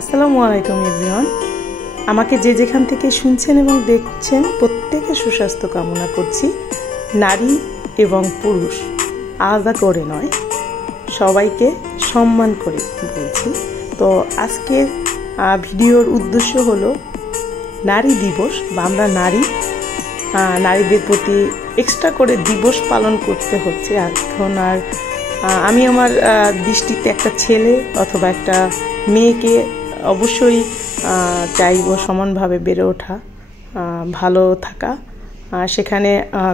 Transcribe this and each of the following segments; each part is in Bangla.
আসসালামু আলাইকুম এভরিওয়ান। আমাকে যে যেখান থেকে শুনছেন এবং দেখছেন প্রত্যেকে সুস্বাস্থ্য কামনা করছি। নারী এবং পুরুষ আলাদা করে নয়, সবাইকে সম্মান করে বলছি। তো আজকের ভিডিওর উদ্দেশ্য হলো নারী দিবস বা আমরা নারীদের প্রতি এক্সট্রা করে দিবস পালন করতে হচ্ছে এখন। আর আমি আমার দৃষ্টিতে একটা ছেলে অথবা একটা মেয়েকে অবশ্যই চাইব সমানভাবে বেড়ে ওঠা, ভালো থাকা। সেখানে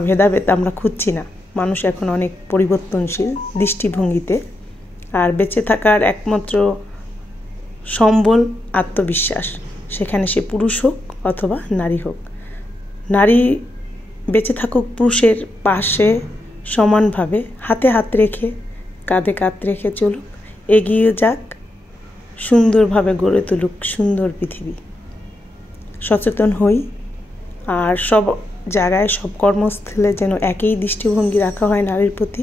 ভেদাভেদ আমরা খুঁজছি না। মানুষ এখন অনেক পরিবর্তনশীল দৃষ্টিভঙ্গিতে। আর বেঁচে থাকার একমাত্র সম্বল আত্মবিশ্বাস, সেখানে সে পুরুষ হোক অথবা নারী হোক। নারী বেঁচে থাকুক পুরুষের পাশে সমানভাবে, হাতে হাত রেখে কাঁধে কাঁধ রেখে চলুক, এগিয়ে যাক, সুন্দরভাবে গড়ে তুলুক সুন্দর পৃথিবী। সচেতন হই, আর সব জায়গায় সব কর্মস্থলে যেন একই দৃষ্টিভঙ্গি রাখা হয় নারীর প্রতি।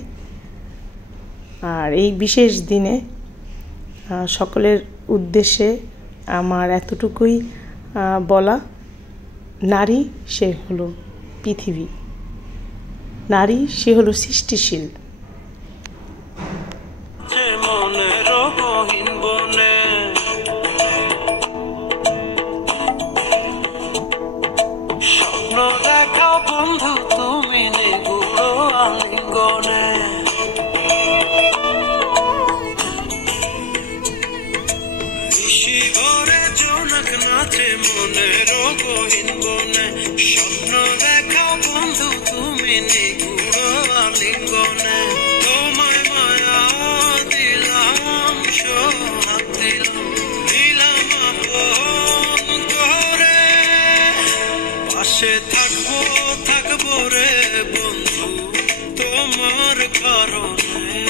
আর এই বিশেষ দিনে সকলের উদ্দেশ্যে আমার এতটুকুই বলা, নারী সে হলো পৃথিবী, নারী সে হলো সৃষ্টিশীল। বন্ধু তুমি নিগুড়ো আলিঙ্গনে, ভরে জোনাক নাচে মনের গহীন বনে। স্বপ্ন দেখা বন্ধু তুমি নিগুড়ো আলিঙ্গনে, তোমায় মায়া দিলাম, সোহাগ দিলাম আপন করে। পাশে থাকবো রে বন্ধু তোমার কারণে,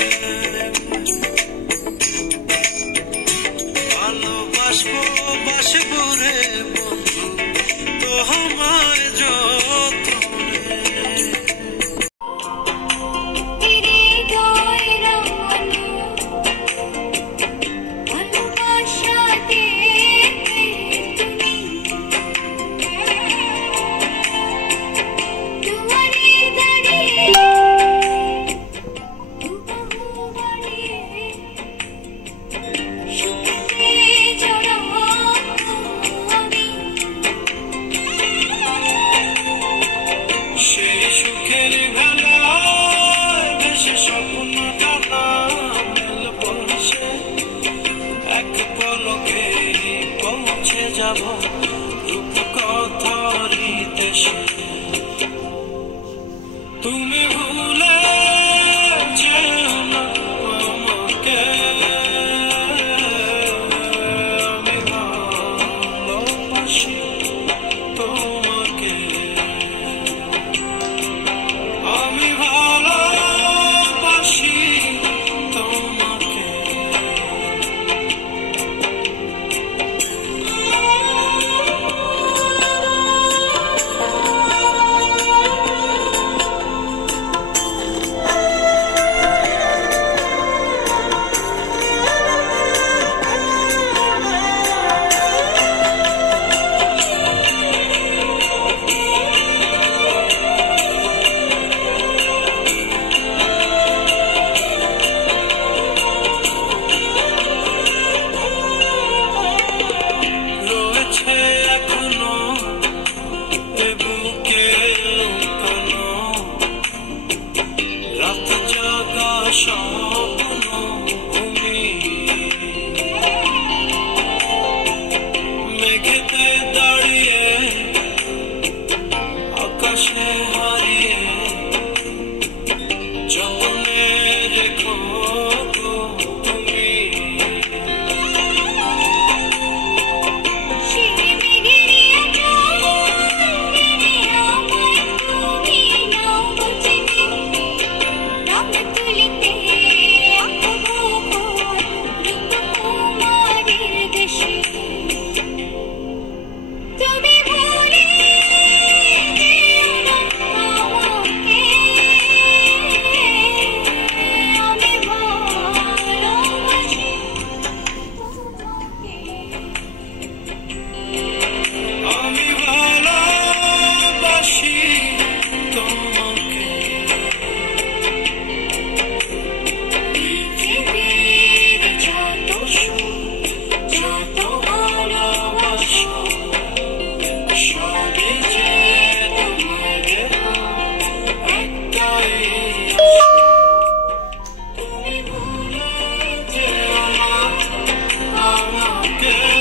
ভালোবাসবো রে বন্ধু তোমায় যতনে। তুমি ভুলে যেও না আমাকে, আমি ভালোবাসি তোমাকে, আমি ভালোবাসি তোমাকে। তোমাকে